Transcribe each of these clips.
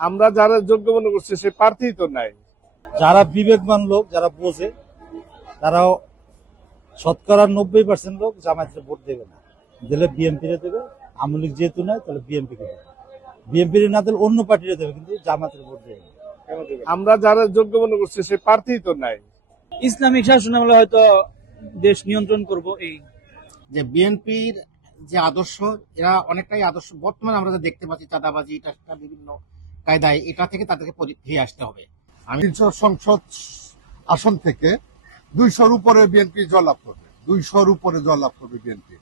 আমরা যারা যোগ্য মনে করছি সে প্রার্থী তো নাই। যারা বিবেকবান লোক, যারা বোঝে, তারাও শতকরা 90% লোক জামায়াতে ভোট দেবে না, দিলে বিএনপিরে দেবে। আওয়ামী লীগ যেহেতু নাই, তাহলে বিএনপিকে দেবে। বিএনপির না দিলে অন্য পার্টিরে দেবে, কিন্তু জামায়াতের ভোট দেবে না। আমরা যারা যোগ্য মনে করছি সে প্রার্থী তো নাই। ইসলামিক শাসনামলে হয়তো দেশ নিয়ন্ত্রণ করব। এই যে বিএনপির যে আদর্শ, এরা অনেকটাই আদর্শ বর্তমানে আমরা যা দেখতে পাচ্ছি, চাঁদাবাজি, এটা বিভিন্ন কায়দায়, এটা থেকে তাদেরকে ফিরে আসতে হবে। 300 সংসদ আসন থেকে 200-র উপরে বিএনপি জয়লাভ করবে, 200-র উপরে জয়লাভ করবে বিএনপি।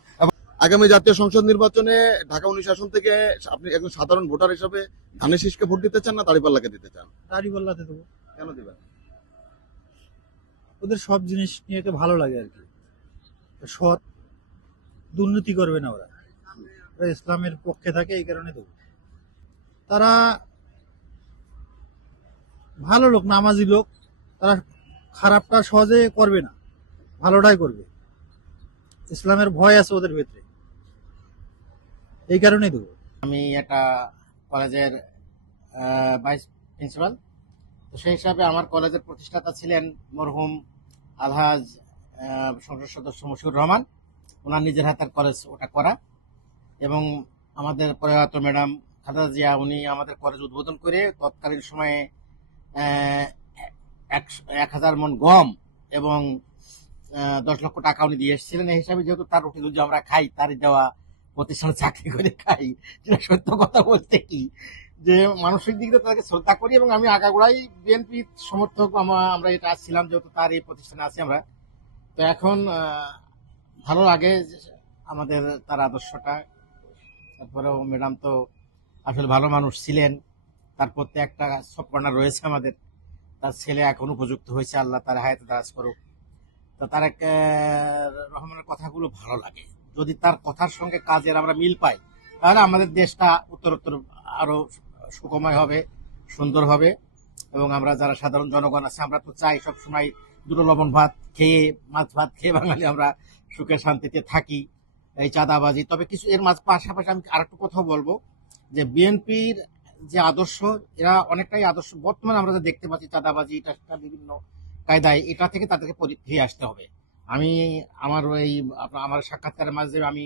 আগামী জাতীয় সংসদ নির্বাচনে ঢাকা 19 আসন থেকে আপনি একজন সাধারণ ভোটার হিসেবে ধানের শীষকে ভোট দিতে চান না দাঁড়িপাল্লাকে দিতে চান? দাঁড়িপাল্লাতে দেবো। কেন দিবেন? ওদের সব জিনিস নিয়ে তো ভালো লাগে আর কি। সৎ, দুর্নীতি করবে না ওরা ইসলামের পক্ষে থাকে, এই কারণে দেবো। তারা ভালো লোক, নামাজি লোক, তারা খারাপটা সহজে করবে না, ভালোটাই করবে। ইসলামের ভয় আছে ওদের ভেতরে, এই কারণেই দেবো। আমি একটা কলেজের ভাইস প্রিন্সিপাল, তো সেই হিসাবে আমার কলেজের প্রতিষ্ঠাতা ছিলেন মরহুম আলহাজ সংসদ সদস্য মশিউর রহমান। ওনার নিজের হাতের কলেজ ওটা করা, এবং আমাদের প্রয়াত ম্যাডাম খালেদা জিয়া, উনি আমাদের কলেজ উদ্বোধন করে তৎকালীন সময়ে 1000 মণ গম এবং 10 লক্ষ টাকা উনি দিয়ে এসেছিলেন। এই হিসাবে যেহেতু তার রুটি রুজি আমরা খাই, তারই দেওয়া প্রতিষ্ঠানে চাকরি করে খাই, যেটা সত্য কথা বলতে কি যে মানসিক দিক দিয়ে তাকে শ্রদ্ধা করি, এবং আমি আগাগোড়াই বিএনপি সমর্থক। আমরা এটা আসছিলাম যেহেতু তার এই প্রতিষ্ঠানে আছি আমরা। তো এখন ভালো লাগে আমাদের তার আদর্শটা। তারপরেও ম্যাডাম তো আসলে ভালো মানুষ ছিলেন, তার প্রতি একটা সপনা রয়েছে আমাদের। তার ছেলে এখন উপযুক্ত হয়েছে, আল্লাহ তার হায়াতে দারাজ করুক। তো তারেক রহমানের কথাগুলো ভালো লাগে। যদি তার কথার সঙ্গে কাজের আমরা মিল পাই, তাহলে আমাদের দেশটা উত্তরোত্তর আরো সুখময় হবে, সুন্দর হবে। এবং আমরা যারা সাধারণ জনগণ আছে, আমরা তো চাই সবসময় দুটো লবণ ভাত খেয়ে, মাছ ভাত খেয়ে বাঙালি আমরা সুখে শান্তিতে থাকি, এই চাঁদাবাজি। তবে কিছু এর পাশাপাশি আমি আরেকটু কথা বলবো যে বিএনপির যে আদর্শ, এরা অনেকটাই আদর্শ বর্তমানে আমরা যা দেখতে পাচ্ছি, চাঁদাবাজি, এটা বিভিন্ন কায়দায়, এটা থেকে তাদেরকে ফিরে আসতে হবে। আমি আমার সাক্ষাৎকারের মাঝে আমি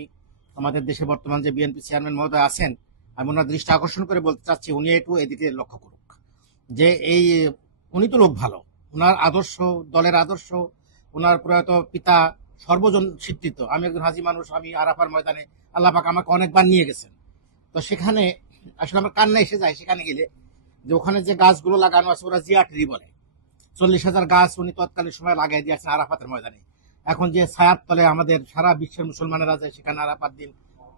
আমাদের দেশে বর্তমান যে বিএনপি চেয়ারম্যান মহোদয় আছেন, আমি ওনার দৃষ্টি আকর্ষণ করে বলতে চাচ্ছি, উনি একটু এদিকে লক্ষ্য করুক যে উনি তো লোক ভালো, ওনার আদর্শ, দলের আদর্শ, ওনার প্রয়াত পিতা সর্বজন স্বীকৃত। আমি একজন হাজি মানুষ, আমি আরাফার ময়দানে আল্লাহ পাক আমাকে অনেকবার নিয়ে গেছেন। তো সেখানে আসলে আমার কান্না এসে যায় সেখানে গেলে, যে ওখানে যে গাছগুলো লাগানো আছে ওরা জিয়া ট্রি বলে, 40,000 গাছ উনি তৎকালীন সময় লাগাই দিয়েছেন আরাফাতের ময়দানে। এখন যে ছায়ার তলে আমাদের সারা বিশ্বের মুসলমানেরা যায়, সেখানে আরাফাত দিন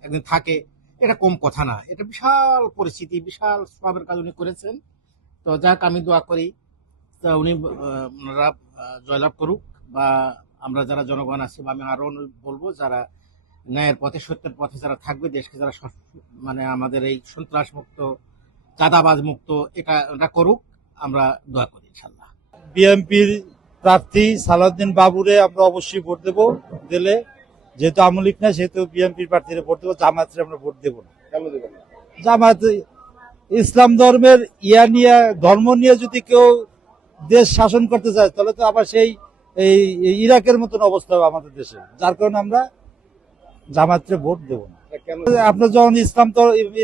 একদিন থাকে, এটা কম কথা না। এটা বিশাল পরিস্থিতি, বিশাল সবের কাজ উনি করেছেন। তো যাক, আমি দোয়া করি উনি ওনারা জয়লাভ করুক, বা আমরা যারা জনগণ আছি, বা আমি আরো বলবো যারা ন্যায়ের পথে, সত্যের পথে যারা থাকবে, দেশকে যারা মানে আমাদের এই সন্ত্রাস মুক্ত, চাঁদাবাজ মুক্ত এটা করুক, আমরা দোয়া করি ইনশাল্লাহ। বিএনপির প্রার্থী সালাউদ্দিন বাবুরে আমরা অবশ্যই ভোট দেবো, দিলে যেহেতু আওয়ামী লীগ না, সেহেতু বিএনপির প্রার্থীরা ভোট দেবো। জামায়াতে আমরা ভোট দেবো না। কেন দেবেন না? জামায়াত ইসলাম ধর্মের ধর্ম নিয়ে যদি কেউ দেশ শাসন করতে চায়, তাহলে তো আবার সেই ইরাকের মতন অবস্থা হবে আমাদের দেশে, যার কারণে আমরা জামায়াতে ভোট দেবো না। আপনার যখন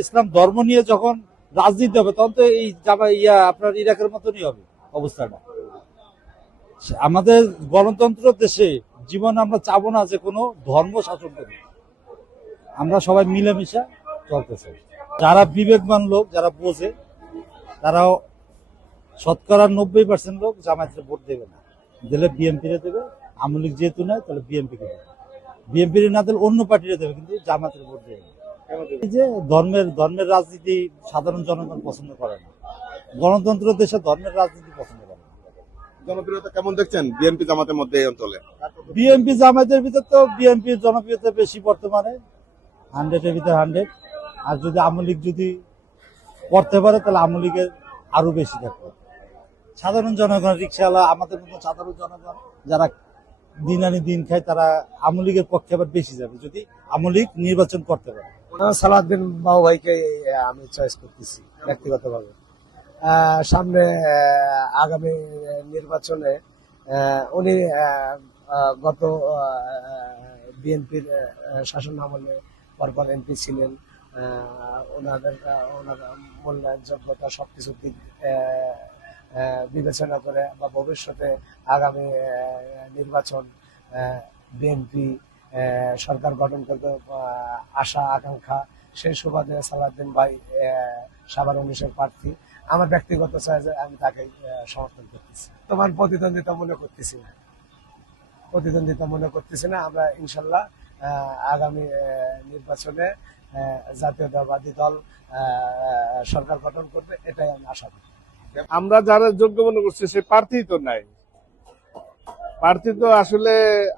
ইসলাম ধর্ম নিয়ে যখন রাজনীতি হবে, তখন তো এই আপনার ইরাকের মতনই হবে অবস্থাটা। আমাদের গণতন্ত্র দেশে জীবনে আমরা চাবো না যে কোনো ধর্ম শাসন করি, আমরা সবাই মিলেমিশে চলতে চাই। যারা বিবেকবান লোক, যারা বোঝে, তারাও শতকরা 90% লোক জামায়াতে ভোট দেবে না, দিলে বিএনপিরে দেবে। আওয়ামী লীগ যেহেতু নাই, তাহলে বিএনপিকে দেবে। বিএনপির না দিলে অন্য পার্টিরে দেবে, কিন্তু জামায়াতের ভোট দেবে না। এই যে ধর্মের রাজনীতি সাধারণ জনগণ পছন্দ করে না। গণতন্ত্র দেশে ধর্মের রাজনীতি পছন্দ করে না। জনপ্রিয়তা কেমন দেখছেন বিএনপি জামাতের মধ্যে এই অঞ্চলে? বিএনপি জামায়াতের ভিতর তো বিএনপির জনপ্রিয়তা বেশি বর্তমানে, 100-এর ভিতরে 100। আর যদি আওয়ামী লীগ যদি করতে পারে, তাহলে আওয়ামী লীগের আরো বেশি থাকবে। সাধারণ জনগণ, রিক্সাওয়ালা, আমাদের মতো সাধারণ জনগণ যারা দিন আনি দিন খায়, তারা আওয়ামী লীগের পক্ষে আবার বেশি যাবে যদি আওয়ামী লীগ নির্বাচন করতে পারে। সালাউদ্দিন বাবু ভাইকে আমি চয়েস করতেছি ব্যক্তিগতভাবে। সামনে আগামী নির্বাচনে উনি গত বিএনপির শাসন আমলে পরপর এমপি ছিলেন। ওনার মূল্যায়ন, যোগ্যতা সবকিছু দিক বিবেচনা করে বা ভবিষ্যতে আগামী নির্বাচন বিএনপি সরকার গঠন করতে আশা আকাঙ্ক্ষা, সেই সুবাদে সালাউদ্দিন ভাই সাভার 19-এর প্রার্থী। আমার ব্যক্তিগত চাই যে আমি তাকে সমর্থন করতেছি। তোমার প্রতিদ্বন্দ্বিতা মনে করতেছি না। আমরা ইনশাল্লাহ আগামী নির্বাচনে জাতীয়তাবাদী দল সরকার গঠন করবে, এটাই আমি আশা করি। আমরা যারা যোগ্য মনে করছি সে প্রার্থী তো নাই। প্রার্থী তো আসলে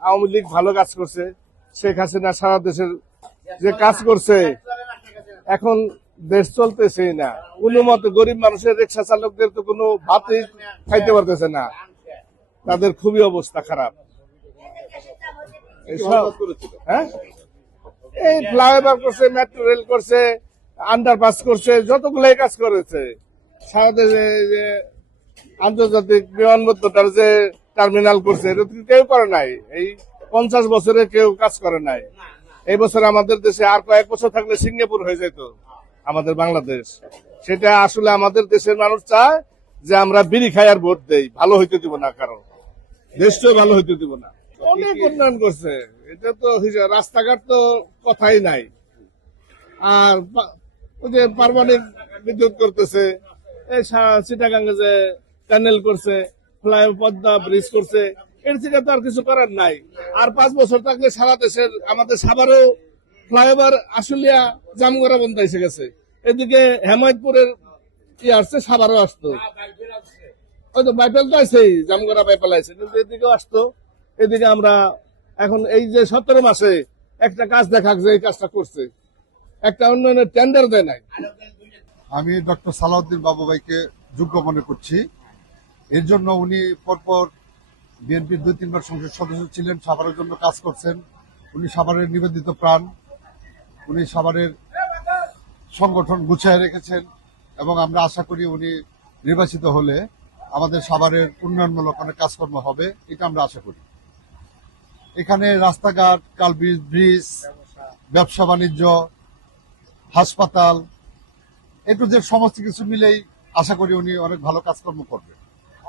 আওয়ামী লীগ ভালো কাজ করছে, শেখ হাসিনা সারা দেশের যে কাজ করছে, এখন দেশ চলতেছেই না। কোনো মতে গরিব মানুষের রিক্সা চালকদের তো কোনো ভাতই খাইতে পারতেছে না, তাদের খুবই অবস্থা খারাপ। হ্যাঁ, এই ফ্লাইওভার করছে, মেট্রো রেল করছে, আন্ডারপাস করছে, যতগুলোই কাজ করেছে। সারা দেশে যে আন্তর্জাতিক বিমানবন্দরটার যে টার্মিনাল করছে, এটা কেউ করে নাই। এই 50 বছরে কেউ কাজ করে নাই। এই বছর আমাদের দেশে আর কয়েক বছর থাকলে সিঙ্গাপুর হয়ে যেত আমাদের বাংলাদেশ। সেটা আসলে আমাদের দেশের মানুষ চায় যে আমরা বিড়ি খাই আর ভোট দেই, ভালো হইতে দিব না, কারণ দেশটাও ভালো হইতে দিব না। অনেক উন্নয়ন করছে, এটা তো রাস্তাঘাট তো কথাই নাই। আর ওই যে পারমাণবিক বিদ্যুৎ করতেছে, এই চিটাগাঙ্গে যে টানেল করছে, ফ্লাইওভার, পদ্মা ব্রিজ করছে, এর থেকে তো আর কিছু করার নাই। আর 5 বছর থাকলে সারা দেশের আমাদের সাভারেও ফ্লাইওভার আশুলিয়া জামগড়া বন্ধ এসে গেছে। এদিকে হেমায়তপুরের আসছে, সাভারও আসতো, হয়তো বাইপেল তো আছেই, জামগড়া বাইপেল আছে, কিন্তু এদিকেও আসতো। এদিকে আমরা এখন এই যে 17 মাসে একটা কাজ দেখা যে এই কাজটা করছে, একটা উন্নয়নের টেন্ডার দেয় নাই। আমি ডক্টর সালাউদ্দিন বাবু ভাইকে যোগ্য মনে করছি। এর জন্য উনি পরপর বিএনপির 2-3 বার সংসদ সদস্য ছিলেন, সাভারের জন্য কাজ করছেন। উনি সাভারের নিবেদিত প্রাণ, উনি সাভারের সংগঠন গুছিয়ে রেখেছেন এবং আমরা আশা করি উনি নির্বাচিত হলে আমাদের সাভারের উন্নয়নমূলক অনেক কাজকর্ম হবে, এটা আমরা আশা করি। এখানে রাস্তাঘাট, কাল ব্রিজ, ব্যবসা বাণিজ্য, হাসপাতাল, একটু যে সমস্ত কিছু মিলেই আশা করি উনি অনেক ভালো কাজকর্ম করবে।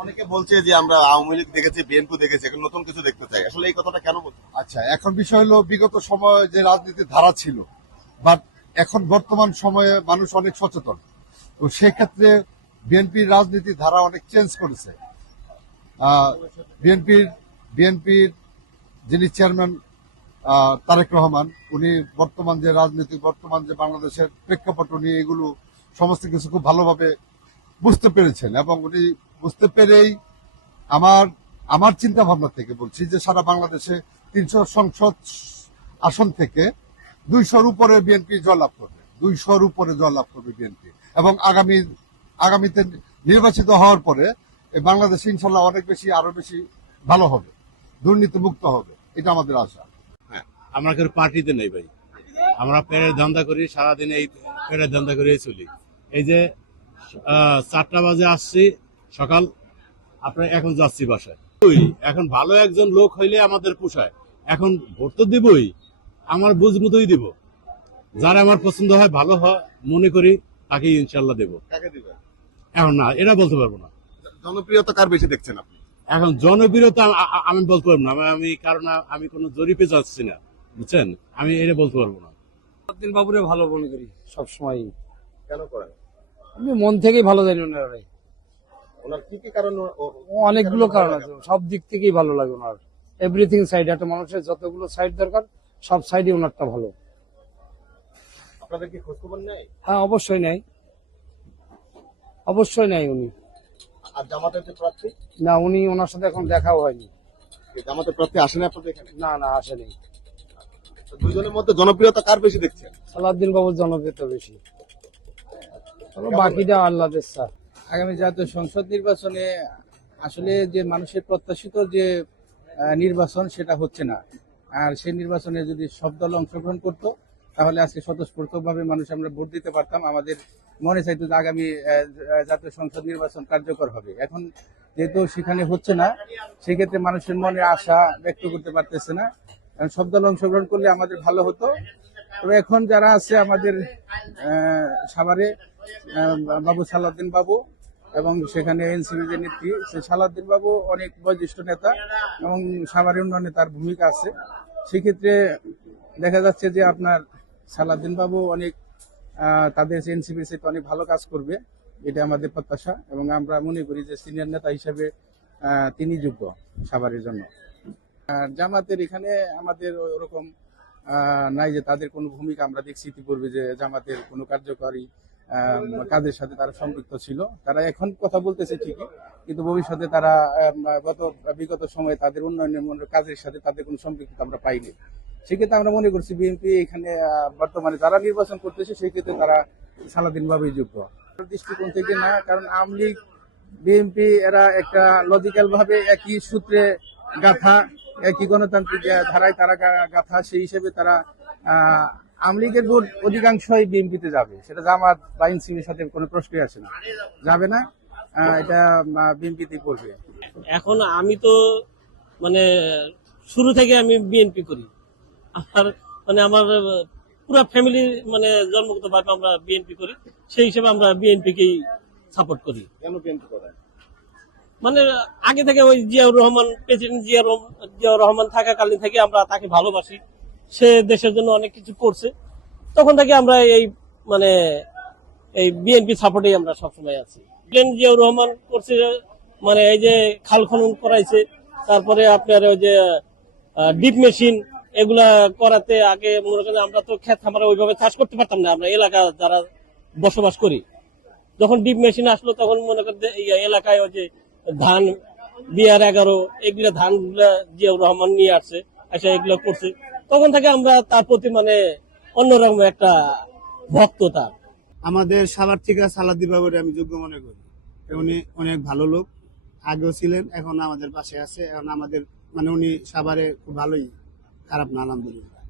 অনেকে বলছে যে আমরা আওয়ামী লীগ দেখেছি, বিএনপি দেখেছি, এখন নতুন কিছু দেখতে চাই। আসলে এই কথাটা কেন বলছেন? আচ্ছা, এখন বিষয় হলো বিগত সময়ে যে রাজনীতির ধারা ছিল, বাট এখন বর্তমান সময়ে মানুষ অনেক সচেতন, তো সেক্ষেত্রে বিএনপির রাজনীতির ধারা অনেক চেঞ্জ করেছে। বিএনপির যিনি চেয়ারম্যান তারেক রহমান, উনি বর্তমান যে রাজনীতি, বর্তমান যে বাংলাদেশের প্রেক্ষাপট, উনি এগুলো সমস্ত কিছু খুব ভালোভাবে বুঝতে পেরেছেন এবং উনি বুঝতে পেরেই আমার চিন্তা ভাবনা থেকে বলছি যে সারা বাংলাদেশে 300 সংসদ আসন থেকে 200-র উপরে বিএনপি জয়লাভ করবে, 200-র উপরে জয়লাভ করবে বিএনপি। এবং আগামীতে নির্বাচিত হওয়ার পরে এই বাংলাদেশ ইনশাল্লাহ অনেক বেশি, আরো বেশি ভালো হবে, দুর্নীতি মুক্ত হবে, এটা আমাদের আশা। আমরা কেউ পার্টিতে নেই ভাই, আমরা পেরের ধান্দা করি, সারাদিন এই পেরের ধান্দা করে চলি। এই যে 4টা বাজে আসছি সকাল, আপনার এখন যাচ্ছি বাসায়। এখন ভালো একজন লোক হইলে আমাদের পোষায়। এখন ভোট তো দিবই, আমার বুঝ মতোই দিব, যারা আমার পছন্দ হয়, ভালো হয় মনে করি, তাকে ইনশাল্লাহ দেবো। এখন না, এটা বলতে পারবো না। জনপ্রিয়তা কার বেশি দেখছেন আপনি? এখন জনপ্রিয়তা আমি বলতে পারবো না, কারণ আমি কোনো জরিপে যাচ্ছি না, বুঝছেন, আমি এটা বলতে পারবো না। সালাউদ্দিন বাবুরে ভালো মনে করি সবসময়। কেন করেন? আমি মন থেকেই ভালো জানি ওনারে। ওনার কি কি কারণ? অনেকগুলো কারণ আছে, সব দিক থেকেই ভালো লাগে ওনার। এভরিথিং সাইড, একটা মানুষের যতগুলো সাইড দরকার সব সাইডে ওনারটা ভালো। আপনাদের কি খোঁজখবর নেই? হ্যাঁ, অবশ্যই নাই, অবশ্যই নাই উনি। আর জামাতের যে প্রার্থী? না, উনি ওনার সাথে এখন দেখাও হয়নি। জামাতের প্রার্থী আসেনি আপনাদের এখানে? না না, আসেনি। দুজনের মধ্যে জনপ্রিয়তা কার বেশি দেখছেন? সালাউদ্দিন বাবুর জনপ্রিয়তা বেশি, বাকিটা আল্লাহর ইচ্ছা। আগামী জাতীয় সংসদ নির্বাচনে আসলে যে মানুষের প্রত্যাশিত যে নির্বাচন, সেটা হচ্ছে না। আর সেই নির্বাচনে যদি সব দল অংশগ্রহণ করতো, তাহলে আজকে স্বতঃস্ফূর্তভাবে মানুষ আমরা ভোট দিতে পারতাম। আমাদের মনে চাইতো যে আগামী জাতীয় সংসদ নির্বাচন কার্যকর হবে। এখন যেহেতু সেখানে হচ্ছে না, সেক্ষেত্রে মানুষের মনে আশা ব্যক্ত করতে পারতেছে না। কারণ সব দল অংশগ্রহণ করলে আমাদের ভালো হতো। তবে এখন যারা আছে আমাদের সাভারে বাবু সালাউদ্দিন বাবু এবং সেখানে এনসিপি যে নেত্রী, সেই সালাউদ্দিন বাবু অনেক বয়োজ্যেষ্ঠ নেতা এবং সাভারের উন্নয়নে তার ভূমিকা আছে। সেক্ষেত্রে দেখা যাচ্ছে যে আপনার সালাউদ্দিন বাবু অনেক তাদের এনসিপির সাথে অনেক ভালো কাজ করবে, এটা আমাদের প্রত্যাশা। এবং আমরা মনে করি যে সিনিয়র নেতা হিসেবে তিনি যোগ্য সাভারের জন্য। জামাতের এখানে আমাদের ওরকম নাই যে তাদের কোনো ভূমিকা আমরা দেখছি ইতিপূর্বে যে জামাতের কোনো কার্যকরী কাজের সাথে তারা সম্পৃক্ত ছিল। তারা এখন কথা বলতেছে ঠিকই, কিন্তু ভবিষ্যতে তারা বিগত সময়ে তাদের উন্নয়নের কাজের সাথে তাদের কোনো সম্পৃক্ততা আমরা পাইনি। সেক্ষেত্রে আমরা মনে করছি বিএনপি এখানে বর্তমানে যারা নির্বাচন করতেছে সেক্ষেত্রে তারা সালাউদ্দিন বাবুই যোগ্য। দৃষ্টিকোণ থেকে না, কারণ আওয়ামী লীগ বিএনপি এরা একটা লজিক্যাল ভাবে একই সূত্রে গাথা, একই গণতান্ত্রিক ধারায় তারা গাথা। সেই হিসেবে তারা আওয়ামী লীগের ভোট অধিকাংশই বিএনপিতে যাবে, সেটা জামাত বা এনসিপির সাথে কোনো প্রশ্নই আসে না, যাবে না, এটা বিএনপিতে করবে। এখন আমি তো মানে শুরু থেকে আমি বিএনপি করি, আমার পুরো ফ্যামিলি জন্মগত ভাবে আমরা বিএনপি করি, সেই হিসেবে আমরা বিএনপিকেই সাপোর্ট করি। কেন বিএনপি করেন? আগে থেকে ওই জিয়াউর রহমান, প্রেসিডেন্ট জিয়াউর রহমান থাকাকালীন থেকে আমরা তাকে ভালোবাসি, সে দেশের জন্য অনেক কিছু করছে। তখন থেকে আমরা এই বিএনপি সাপোর্টেই আমরা সবসময় আছি। প্রেসিডেন্ট জিয়াউর রহমান করছে এই যে খাল খনন করাইছে, তারপরে আপনার ওই যে ডিপ মেশিন এগুলা করাতে, আগে মনে করেন আমরা তো ক্ষেত খামারে ওইভাবে চাষ করতে পারতাম না, আমরা এলাকা যারা বসবাস করি। যখন ডিপ মেশিন আসলো তখন মনে করেন এলাকায় ওই যে ধান BR-11 এগুলা ধান গুলা জিয়াউর রহমান নিয়ে আসছে, আচ্ছা এগুলো করছে। তখন থেকে আমরা তার প্রতি অন্যরকম একটা ভক্ততা। আমাদের সাভার থেকে সালাউদ্দিন বাবুরে আমি যোগ্য মনে করি। উনি অনেক ভালো লোক, আগেও ছিলেন, এখন আমাদের পাশে আছে। এখন আমাদের উনি সাভারে খুব ভালোই, খারাপ না, আলহামদুলিল্লাহ।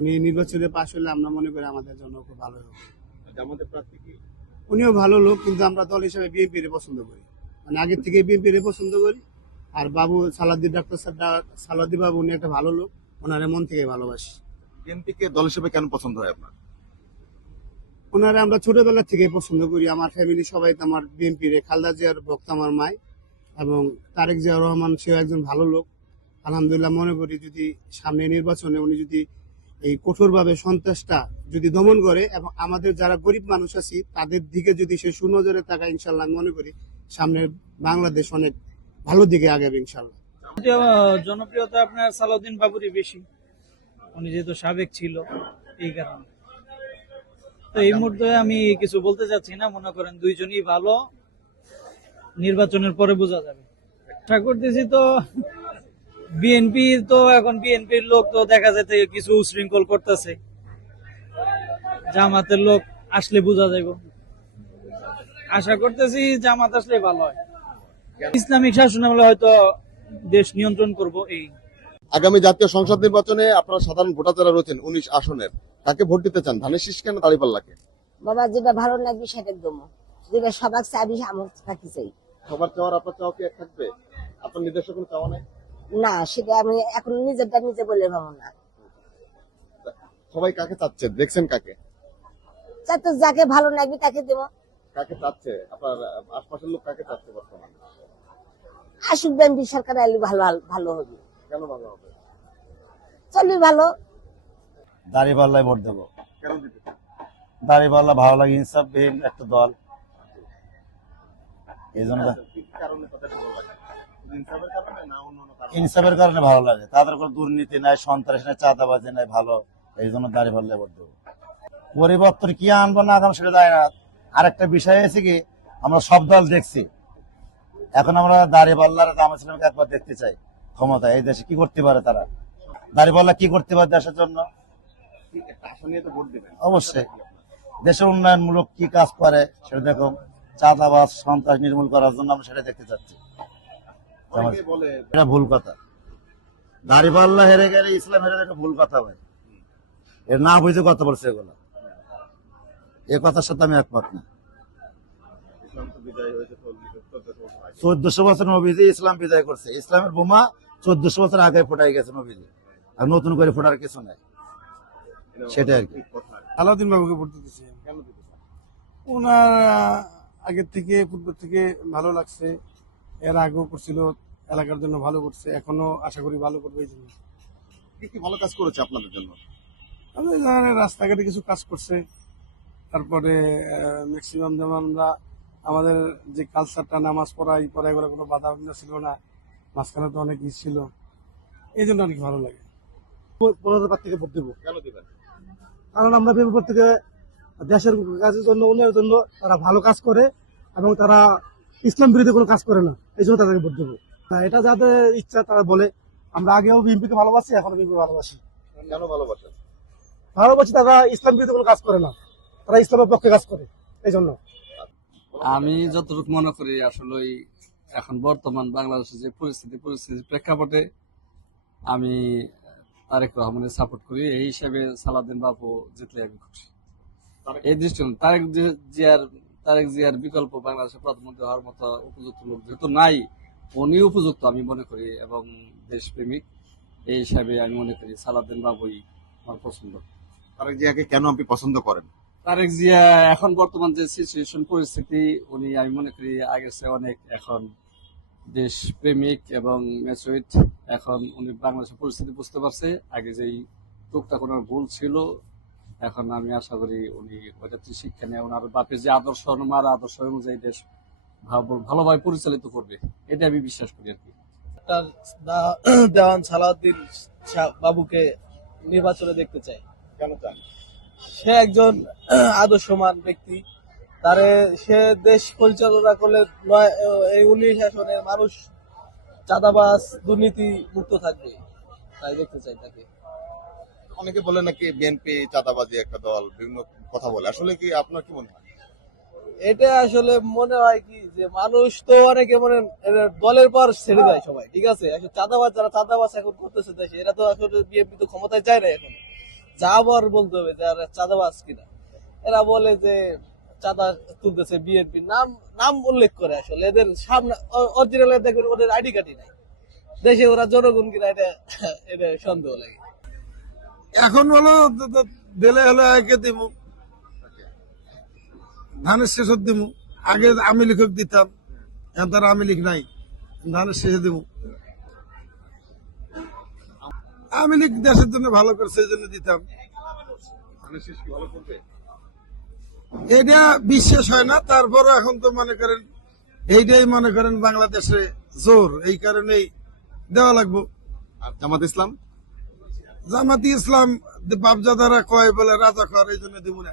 উনি নির্বাচনে পাশ হলে আমরা মনে করি আমাদের জন্য খুব ভালো হবে। আমাদের প্রার্থী কি? উনিও ভালো লোক, কিন্তু আমরা দল হিসেবে বিএনপির পছন্দ করি, আগের থেকে বিএনপির পছন্দ করি। আর বাবু ডক্টর সালাউদ্দিন বাবু উনি একটা ভালো লোক, ওনারে মন থেকে ভালোবাসি। বিএনপি কে দল হিসেবে কেন পছন্দ হয় আপনার? ওনারে আমরা ছোটবেলা থেকে পছন্দ করি, আমার ফ্যামিলি সবাই তো আমার বিএনপির। খালেদা জিয়ার ভক্ত আমার মাই, এবং তারেক জিয়াউর রহমান, সেও একজন ভালো লোক। আলহামদুলিল্লাহ মনে করি যদি সামনে নির্বাচনে উনি যদি এই কঠোরভাবে সন্ত্রাসটা যদি দমন করে, এবং আমাদের যারা গরিব মানুষ আছি তাদের দিকে যদি সে সুনজরে তাকায়, ইনশাল্লাহ আমি মনে করি সামনে বাংলাদেশ অনেক ভালো দিকে আগাবে ইনশাল্লাহ। জনপ্রিয়তা আপনার সালাউদ্দিন বাবুরই বেশি, উনি যেহেতু সাবেক ছিল, এই কারণে। তো এই মুহূর্তে আমি কিছু বলতে চাচ্ছি না, মনে করেন দুইজনই ভালো, নির্বাচনের পরে বোঝা যাবে। আশা করতেছি তো বিএনপি তো এখন বিএনপির লোক তো দেখা যাচ্ছে কিছু উশৃঙ্খল করতেছে, জামাতের লোক আসলে বোঝা যাইব। আশা করতেছি জামাত আসলে ভালো হয়, ইসলামিক শাসন হলে হয়তো দেশ নিয়ন্ত্রণ করব। এই আগামী জাতীয় সংসদ নির্বাচনে আপনারা সাধারণ ভোটার যারা রয়েছেন 19 আসনের, তাকে ভোট দিতে চান ধানের শীষ কেন দাঁড়িপাল্লাকে? বাবা যেটা ভালো লাগবে সেটা দেবো, যেটা সবার চাবি আমার থাকি চাই। সবার চাওয়ার আপনার চাওয়া কি এক থাকবে? আপনার নিজস্ব কোনো চাওয়া নাই? না, সেটা আমি এখন নিজেরটা নিজে বলে ভাবো না। সবাই কাকে চাচ্ছে, দেখছেন কাকে? তো যাকে ভালো লাগবে তাকে দেবো। কাকে চাচ্ছে আপনার আশপাশের লোক, কাকে চাচ্ছে বর্তমানে? আসুক বিএনপি সরকার এলে ভালো হবে। কেন ভালো হবে? চলবে ভালো। দাঁড়িপাল্লায় ভোট দেবো। কেন দিতে চান? দাঁড়িপাল্লা ভালো লাগে, ইনসাফবিহীন একটা দল, এই জন্য কি কারণে তাদের ভালো লাগে? ইনসাফের কারণে না অন্য কোনো কারণে? ইনসাফের কারণে ভালো লাগে, তাদের কোনো দুর্নীতি নাই, সন্ত্রাস নাই, চাঁদাবাজি নাই, ভালো, এই জন্য দাঁড়িপাল্লায় ভোট দেবো। পরিবর্তন কি আনবো না আগাম সেটা যায় না। আরেকটা বিষয় আছে কি, আমরা সব দল দেখছি, এখন আমরা দাঁড়িপাল্লার জামাত ইসলামকে একবার দেখতে চাই ক্ষমতা। এই দেশে কি করতে পারে তারা, দাঁড়িপাল্লা কি করতে পারে দেশের জন্য? একটা আশা নিয়ে তো ভোট দিবেন অবশ্যই দেশের উন্নয়নমূলক কি কাজ করে সেটা দেখো, চাঁদাবাজ সন্ত্রাস নির্মূল করার জন্য আমরা সেটা দেখতে চাচ্ছি। অনেকে বলে এটা ভুল কথা, দাঁড়িপাল্লা হেরে গেলে ইসলাম হেরে গেলে ভুল কথা ভাই। এর না বুঝে কথা বলছে এগুলো, এ কথার সাথে আমি একমত না। 1400 বছর নবীজি ইসলাম বিদায় করছে, ইসলামের বোমা 1400 বছর আগে ফোটাই গেছে নবীজি, আর নতুন করে ফোটার কিছু নাই, সেটাই আর কি। আলাউদ্দিন বাবুকে ভোট দিতেছি। ওনার আগের থেকে পূর্বের থেকে ভালো লাগছে, এর আগেও করছিল, এলাকার জন্য ভালো করছে, এখনো আশা করি ভালো করবে। এই জন্য কি কি ভালো কাজ করেছে আপনাদের জন্য? আমাদের এখানে রাস্তাঘাটে কিছু কাজ করছে, তারপরে ম্যাক্সিমাম যেমন আমরা আমাদের যে কালচারটা নামাজ পড়া এই পড়া এগুলো কোনো বাধা বিঘ্ন ছিল না, মাঝখানে তো অনেক ছিল, এই জন্য অনেক ভালো লাগে। 15 থেকে ভোট দেবো, কেন দিবেন? কারণ আমরা বিএনপি থেকে দেশের কাজের জন্য, উন্নয়নের জন্য তারা ভালো কাজ করে এবং তারা ইসলাম বিরোধী কোনো কাজ করে না, এই জন্য তাদেরকে ভোট দেবো। এটা যাদের ইচ্ছা তারা বলে, আমরা আগেও বিএনপিকে ভালোবাসি, এখনো বিএনপি ভালোবাসি। কেন ভালোবাসেন? ভালোবাসি, তারা ইসলাম বিরোধী কোনো কাজ করে না, তারা ইসলামের পক্ষে কাজ করে, এই জন্য। আমি যতটুকু মনে করি আসলে এখন বর্তমান বাংলাদেশের যে পরিস্থিতির প্রেক্ষাপটে আমি তারেক রহমানের সাপোর্ট করি, এই হিসাবে সালাউদ্দিন বাবু জিতলে আমি খুশি। এই দৃষ্টিকোণ তারেক জিয়ার বিকল্প বাংলাদেশের প্রধানমন্ত্রী হওয়ার মতো উপযুক্ত লোক যেহেতু নাই, উনি উপযুক্ত আমি মনে করি এবং দেশপ্রেমিক, এই হিসাবে আমি মনে করি সালাউদ্দিন বাবুই আমার পছন্দ। তারেক জিয়াকে কেন আপনি পছন্দ করেন? তারেক জিয়া এখন বর্তমান যে সিচুয়েশন পরিস্থিতি, উনি আমি মনে করি আগের চেয়ে অনেক এখন দেশপ্রেমিক এবং ম্যাচুরিট। এখন উনি বাংলাদেশের পরিস্থিতি বুঝতে পারছে, আগে যেই টুকটাক ওনার ভুল ছিল, এখন আমি আশা করি উনি ওইটা শিক্ষা নিয়ে ওনার বাপের যে আদর্শ, মার আদর্শ অনুযায়ী দেশ ভালোভাবে পরিচালিত করবে, এটা আমি বিশ্বাস করি আর কি। দেওয়ান সালাউদ্দিন বাবুকে নির্বাচনে দেখতে চাই। কেন চান? সে একজন আদর্শমান ব্যক্তি, তারে সে দেশ পরিচালনা করলে এই 19 শাসনে মানুষ চাঁদাবাজ দুর্নীতি মুক্ত থাকবে, তাই দেখতে চাই তাকে। অনেকে বলে নাকি বিএনপি চাঁদাবাজি একটা দল, বিভিন্ন কথা বলে, আসলে কি আপনার কি মনে হয়? এটা আসলে মনে হয় কি যে মানুষ তো অনেকে মনে দলের পর ছেড়ে দেয় সবাই, ঠিক আছে। আসলে চাঁদাবাজ যারা চাঁদাবাজ এখন করতেছে দেশে, এরা তো আসলে বিএনপি তো ক্ষমতায় যায় না এখন, যা আবার বলতে হবে যারা চাঁদাবাজ কিনা। এরা বলে যে চাঁদা তুলতেছে বিএনপি, নাম উল্লেখ করে, আসলে এদের সামনে অরিজিনাল দেখবেন ওদের আইডি কার্ডই নাই, দেশে ওরা জনগণ কিনা এটা সন্দেহ লাগে। এখন হলো দিলে হলো একে দিব, ধানের শেষত দিব। আগে আমি লিখক দিতাম, এখন তার আমি লিখ নাই, ধানের শেষে দিব। আমি লিখ দেশের জন্য ভালো করছে, এই জন্য দিতাম। এটা বিশ্বাস হয় না, তারপরও এখন তো মনে করেন এইটাই মনে করেন বাংলাদেশে জোর, এই কারণেই দেওয়া লাগবো। আর জামাত ইসলাম? জামাতি ইসলাম বাপজাদারা কয় বলে রাজা কর, এই জন্য দিব না।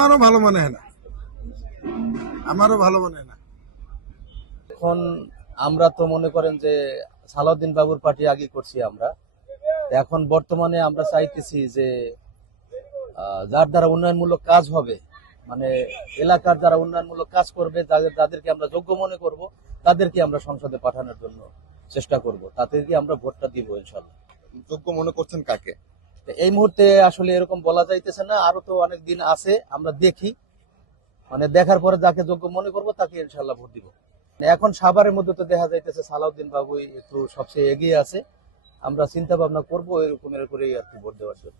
আমারও ভালো মনে হয় না, আমারও ভালো মনে হয় না। এখন আমরা তো মনে করেন যে সালাউদ্দিন বাবুর পার্টি আগে করছি আমরা, এখন বর্তমানে আমরা চাইতেছি যে যার দ্বারা উন্নয়নমূলক কাজ হবে, মানে এলাকার যারা উন্নয়নমূলক কাজ করবে, যাদেরকে আমরা যোগ্য মনে করব, তাদেরকে আমরা সংসদে পাঠানোর জন্য চেষ্টা করব, তাদেরকে আমরা ভোটটা দিব ইনশাল্লাহ। যোগ্য মনে করছেন কাকে? এই মুহূর্তে আসলে এরকম বলা যাইতেছে না, আরো তো অনেক দিন আছে, আমরা দেখি, মানে দেখার পরে যাকে যোগ্য মনে করব তাকে ইনশাল্লাহ ভোট দিব। এখন সাভারের মধ্যে তো দেখা যাইতেছে সালাউদ্দিন বাবুই একটু সবচেয়ে এগিয়ে আছে, আমরা চিন্তা ভাবনা করবো এরকমের করেই আর কি ভোট দেওয়ার জন্য।